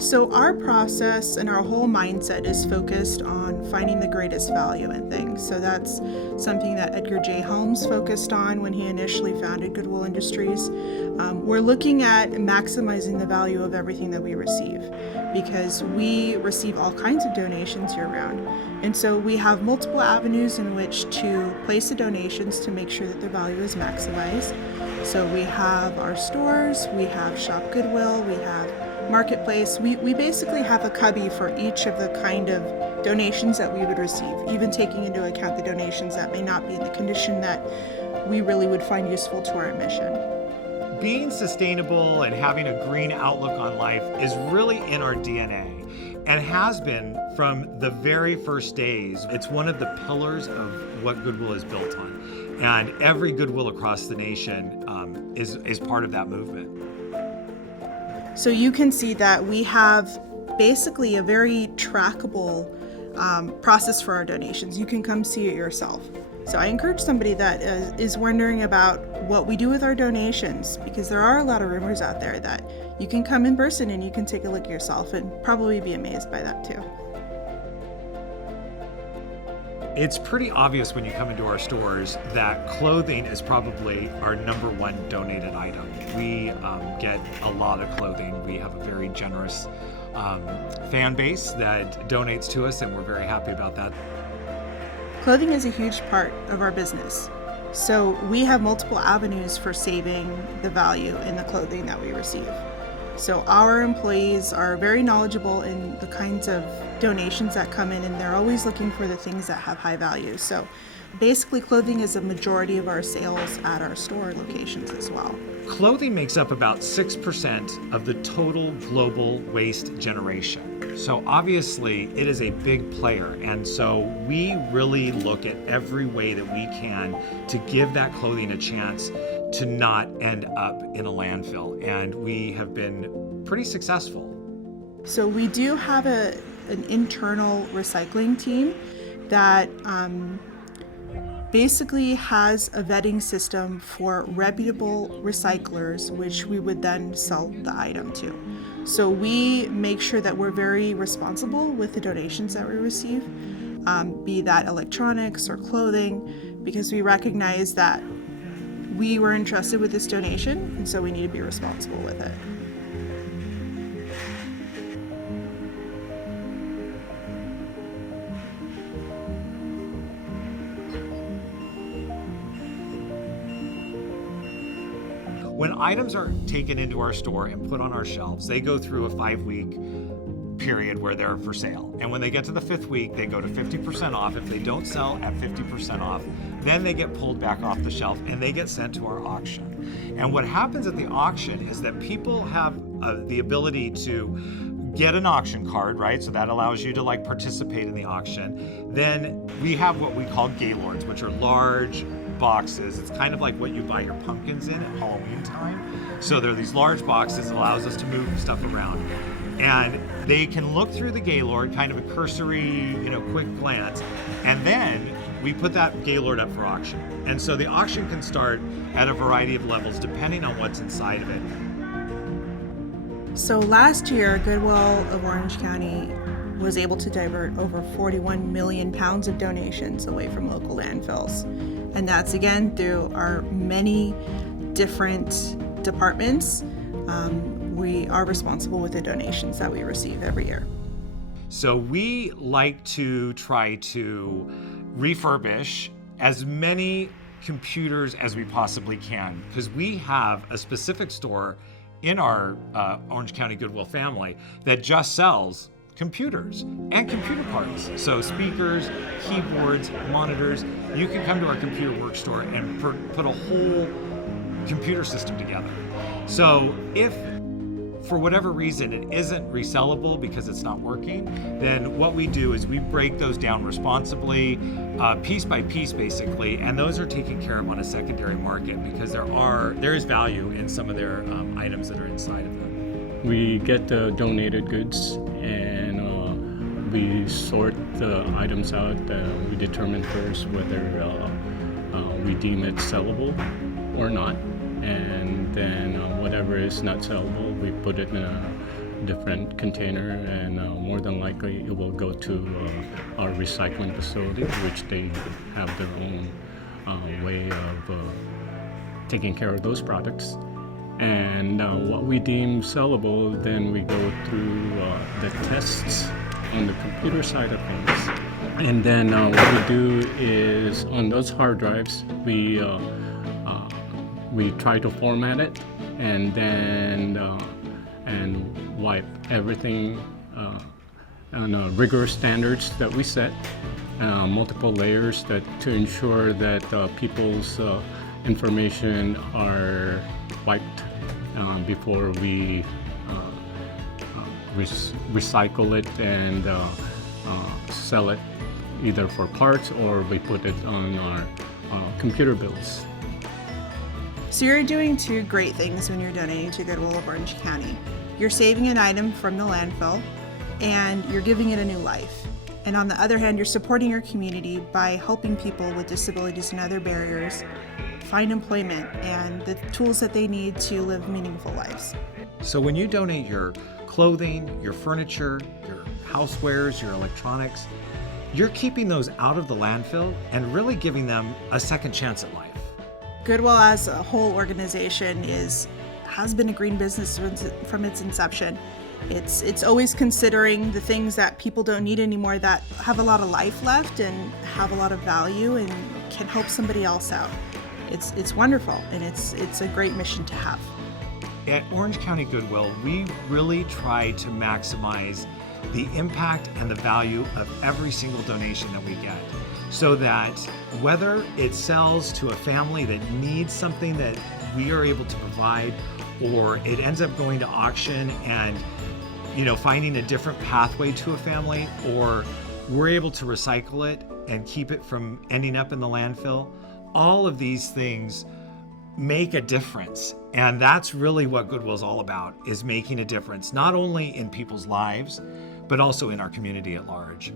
So our process and our whole mindset is focused on finding the greatest value in things. So that's something that Edgar J. Helms focused on when he initially founded Goodwill Industries. We're looking at maximizing the value of everything that we receive, because we receive all kinds of donations year-round. And so we have multiple avenues in which to place the donations to make sure that the value is maximized. So we have our stores, we have Shop Goodwill, we have Marketplace. We basically have a cubby for each of the kind of donations that we would receive, even taking into account the donations that may not be in the condition that we really would find useful to our mission. Being sustainable and having a green outlook on life is really in our DNA and has been from the very first days. It's one of the pillars of what Goodwill is built on. And every Goodwill across the nation is part of that movement. So you can see that we have basically a very trackable process for our donations. You can come see it yourself. So I encourage somebody that is wondering about what we do with our donations, because there are a lot of rumors out there, that you can come in person and you can take a look yourself and probably be amazed by that too. It's pretty obvious when you come into our stores that clothing is probably our number one donated item. We get a lot of clothing. We have a very generous fan base that donates to us, and we're very happy about that. Clothing is a huge part of our business. So we have multiple avenues for saving the value in the clothing that we receive. So our employees are very knowledgeable in the kinds of donations that come in, and they're always looking for the things that have high value. So basically clothing is a majority of our sales at our store locations as well. Clothing makes up about 6% of the total global waste generation. So obviously it is a big player, and so we really look at every way that we can to give that clothing a chance to not end up in a landfill, and we have been pretty successful. So we do have an internal recycling team that basically has a vetting system for reputable recyclers, which we would then sell the item to. So we make sure that we're very responsible with the donations that we receive, be that electronics or clothing, because we recognize that we were entrusted with this donation, and so we need to be responsible with it. When items are taken into our store and put on our shelves, they go through a 5-week period where they're for sale. And when they get to the 5th week, they go to 50% off. If they don't sell at 50% off, then they get pulled back off the shelf and they get sent to our auction. And what happens at the auction is that people have the ability to get an auction card, right? So that allows you to participate in the auction. Then we have what we call gaylords, which are large boxes. It's kind of like what you buy your pumpkins in at Halloween time. So they're these large boxes that allows us to move stuff around. And they can look through the Gaylord, kind of a cursory, quick glance, and then we put that Gaylord up for auction. And so the auction can start at a variety of levels depending on what's inside of it. So last year, Goodwill of Orange County was able to divert over 41 million pounds of donations away from local landfills. And that's again through our many different departments. We are responsible with the donations that we receive every year. So we like to try to refurbish as many computers as we possibly can, because we have a specific store in our Orange County Goodwill family that just sells computers and computer parts. So speakers, keyboards, monitors. You can come to our computer work store and put a whole computer system together. So if for whatever reason it isn't resellable because it's not working, then what we do is we break those down responsibly, piece by piece basically, and those are taken care of on a secondary market because there is value in some of their items that are inside of them. We get the donated goods and we sort the items out. We determine first whether we deem it sellable or not, and then whatever is not sellable, we put it in different container, and more than likely it will go to our recycling facility, which they have their own way of taking care of those products. And what we deem sellable, then we go through the tests on the computer side of things. And then what we do is on those hard drives, we try to format it and then and wipe everything on rigorous standards that we set, multiple layers to ensure that people's information are wiped before we recycle it and sell it either for parts or we put it on our computer bills. So you're doing two great things when you're donating to Goodwill of Orange County. You're saving an item from the landfill and you're giving it a new life. And on the other hand, you're supporting your community by helping people with disabilities and other barriers find employment and the tools that they need to live meaningful lives. So when you donate your clothing, your furniture, your housewares, your electronics, you're keeping those out of the landfill and really giving them a second chance at life. Goodwill as a whole organization has been a green business from its inception. It's always considering the things that people don't need anymore that have a lot of life left and have a lot of value and can help somebody else out. It's wonderful, and it's a great mission to have. At Orange County Goodwill, we really try to maximize the impact and the value of every single donation that we get, so that whether it sells to a family that needs something that we are able to provide, or it ends up going to auction and finding a different pathway to a family, or we're able to recycle it and keep it from ending up in the landfill, all of these things make a difference. And that's really what Goodwill's all about, is making a difference, not only in people's lives, but also in our community at large.